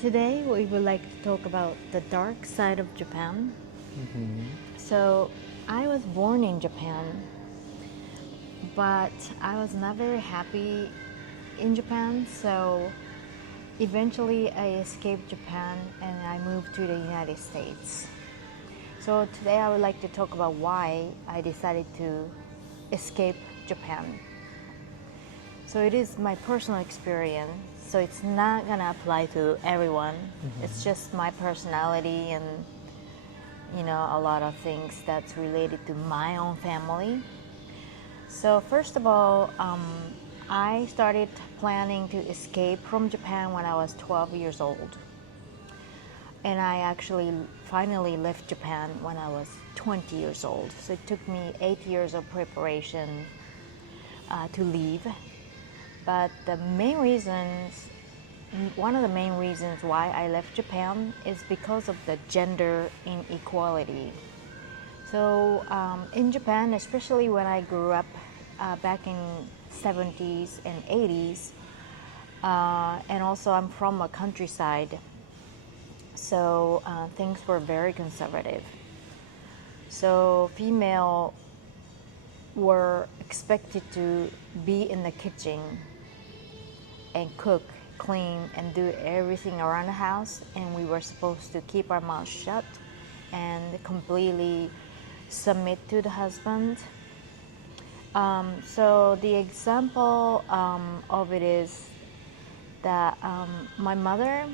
Today we would like to talk about the dark side of Japan. So, I was born in Japan, but I was not very happy in Japan. So, eventually I escaped Japan and I moved to the United States. So, today I would like to talk about why I decided to escape Japan. So, it is my personal experience. So, it's not gonna apply to everyone. It's just my personality and a lot of things that's related to my own family. So first of all, I started planning to escape from Japan when I was 12 years old. And I actually finally left Japan when I was 20 years old. So it took me 8 years of preparation to leave. But one of the main reasons why I left Japan is because of the gender inequality. So in Japan, especially when I grew up back in 70s and 80s, and also I'm from a countryside, so things were very conservative. So female were expected to be in the kitchen and cook, clean, and do everything around the house, and we were supposed to keep our mouths shut and completely submit to the husband. So the example of it is that my mother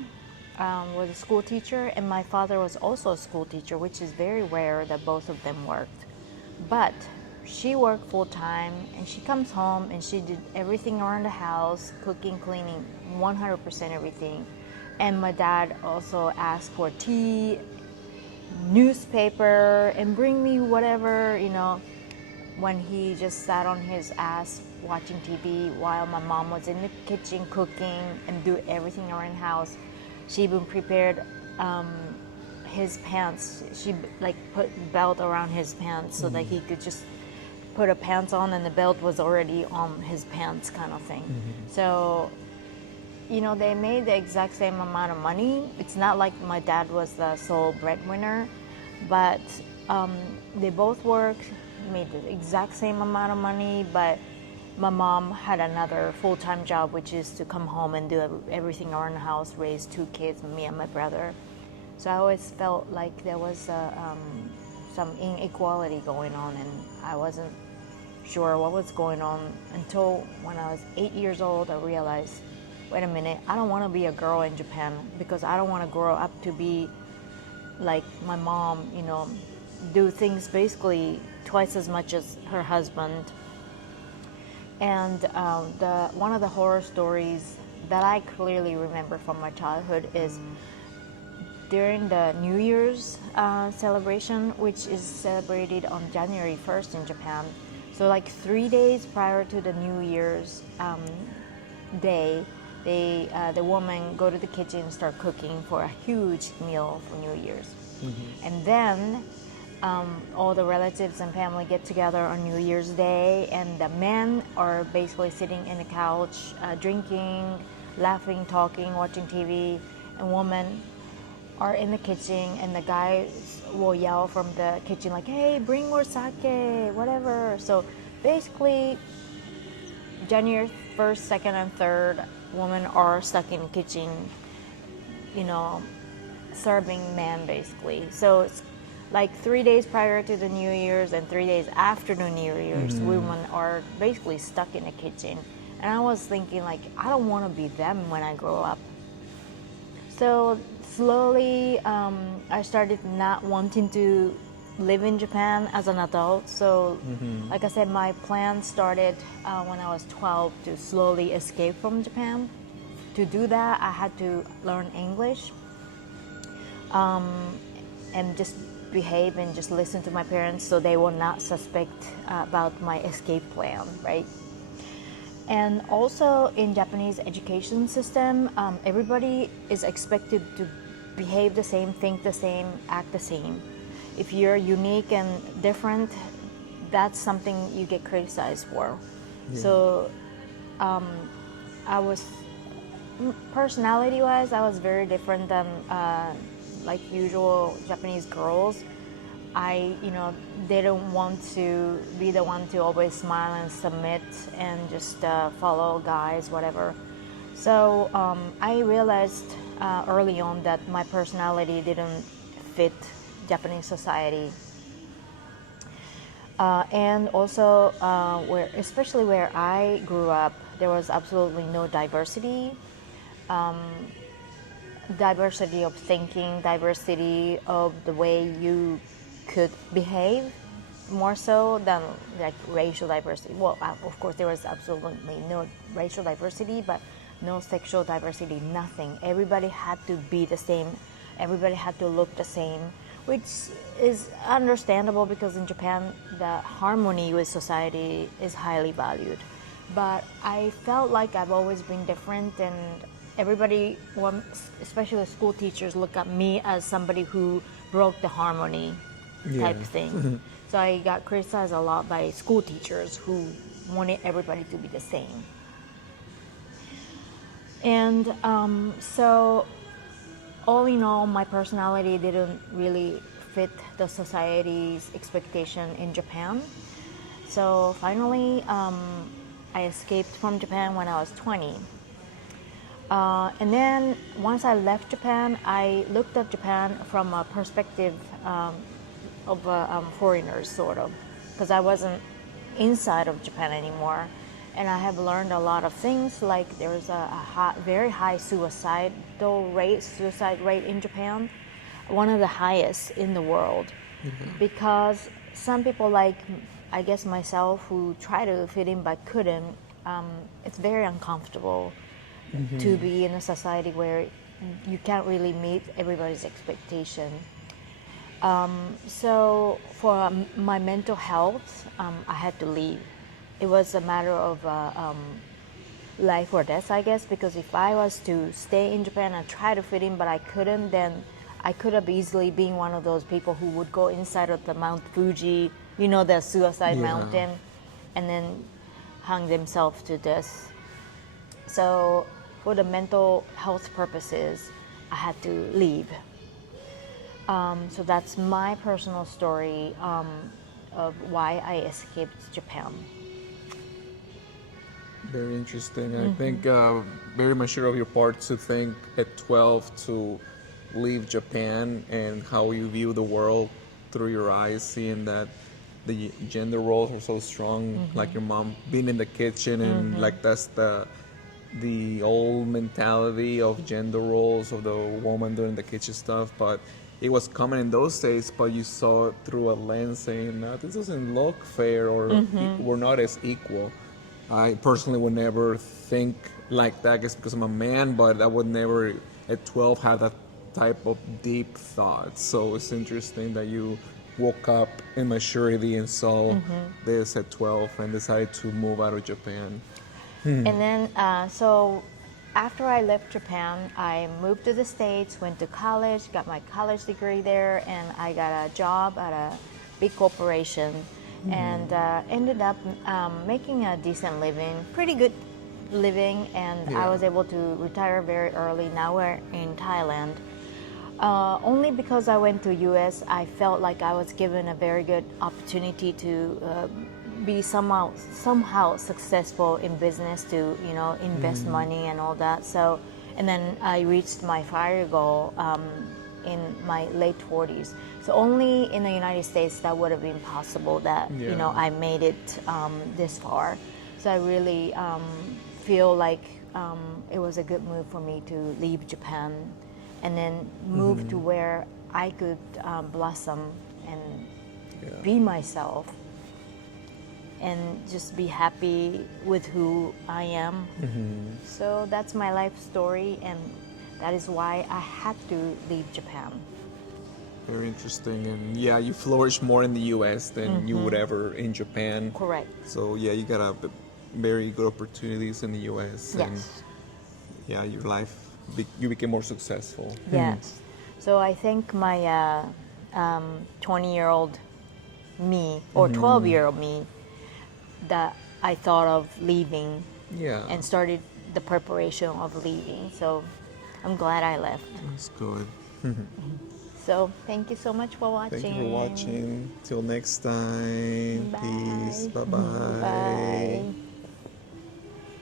was a school teacher and my father was also a school teacher, which is very rare that both of them worked. But she worked full time and she comes home and she did everything around the house, cooking, cleaning, 100% everything. And my dad also asked for tea, newspaper, and bring me whatever, when he just sat on his ass watching TV while my mom was in the kitchen cooking and do everything around the house. She even prepared his pants. She put belt around his pants so that he could just put a pants on and the belt was already on his pants kind of thing. So, they made the exact same amount of money. It's not like my dad was the sole breadwinner, but they both worked, made the exact same amount of money, but my mom had another full-time job, which is to come home and do everything around the house, raise 2 kids, me and my brother. So I always felt like there was some inequality going on, and I wasn't sure what was going on until when I was 8 years old. I realized, wait a minute, I don't want to be a girl in Japan because I don't want to grow up to be like my mom, do things basically twice as much as her husband. And one of the horror stories that I clearly remember from my childhood is during the New Year's celebration, which is celebrated on January 1st in Japan. So 3 days prior to the New Year's day, the woman go to the kitchen and start cooking for a huge meal for New Year's. And then all the relatives and family get together on New Year's Day, and the men are basically sitting in the couch, drinking, laughing, talking, watching TV, and women are in the kitchen, and the guys will yell from the kitchen like, hey, bring more sake, whatever. So basically, January 1st, 2nd, and 3rd, women are stuck in the kitchen, serving men basically. So it's 3 days prior to the New Year's and 3 days after the New Year's, women are basically stuck in the kitchen. And I was thinking I don't want to be them when I grow up. So slowly, I started not wanting to live in Japan as an adult. So, like I said, my plan started when I was 12 to slowly escape from Japan. To do that, I had to learn English and just behave and just listen to my parents so they will not suspect about my escape plan, right? And also in Japanese education system, everybody is expected to behave the same, think the same, act the same. If you're unique and different, that's something you get criticized for. Yeah. So I was Personality-wise, I was very different than like usual Japanese girls. I, didn't want to be the one to always smile and submit and just follow guys, whatever. So I realized early on that my personality didn't fit Japanese society. And also, especially where I grew up, there was absolutely no diversity. Diversity of thinking, diversity of the way you could behave, more so than like racial diversity. Well, of course, there was absolutely no racial diversity, but no sexual diversity, nothing. Everybody had to be the same. Everybody had to look the same, which is understandable because in Japan, the harmony with society is highly valued. But I felt like I've always been different, and everybody, especially school teachers, look at me as somebody who broke the harmony type thing. So I got criticized a lot by school teachers who wanted everybody to be the same. And so all in all, my personality didn't really fit the society's expectation in Japan. So finally, I escaped from Japan when I was 20. And then once I left Japan, I looked at Japan from a perspective of foreigners, sort of, because I wasn't inside of Japan anymore. And I have learned a lot of things, like there's a very high suicide rate in Japan, one of the highest in the world, because some people, like I guess myself, who try to fit in but couldn't, it's very uncomfortable to be in a society where you can't really meet everybody's expectation. So for my mental health, I had to leave. It was a matter of life or death, I guess, because if I was to stay in Japan and try to fit in but I couldn't, then I could have easily been one of those people who would go inside of the Mount Fuji, the suicide mountain, and then hung themselves to death. So for the mental health purposes, I had to leave. So that's my personal story of why I escaped Japan. Very interesting. I think very mature of your part to think at 12 to leave Japan and how you view the world through your eyes, seeing that the gender roles are so strong, like your mom being in the kitchen, and like that's the old mentality of gender roles of the woman doing the kitchen stuff, but it was common in those days, but you saw it through a lens saying, no, this doesn't look fair, or we're not as equal. I personally would never think like that just because I'm a man, but I would never at 12 have that type of deep thought. So it's interesting that you woke up in maturity and saw this at 12 and decided to move out of Japan. And then, so after I left Japan, I moved to the States, went to college, got my college degree there, and I got a job at a big corporation, and ended up making a decent living, pretty good living, and I was able to retire very early. Now we're in Thailand. Only because I went to US, I felt like I was given a very good opportunity to be somehow successful in business, to invest money and all that. So, and then I reached my FIRE goal in my late 40s. So only in the United States that would have been possible that I made it this far. So I really feel like it was a good move for me to leave Japan and then move to where I could blossom and be myself and just be happy with who I am. So that's my life story, and that is why I had to leave Japan. Very interesting. And yeah, you flourish more in the US than you would ever in Japan. Correct. So yeah, you got very good opportunities in the US. And Yes. yeah, your life, you became more successful. Yes. So I think my 20-year-old me or 12-year-old me that I thought of leaving and started the preparation of leaving. So I'm glad I left. That's good. So thank you so much for watching. Thank you for watching. Till next time. Bye. Peace. Bye-bye. Bye.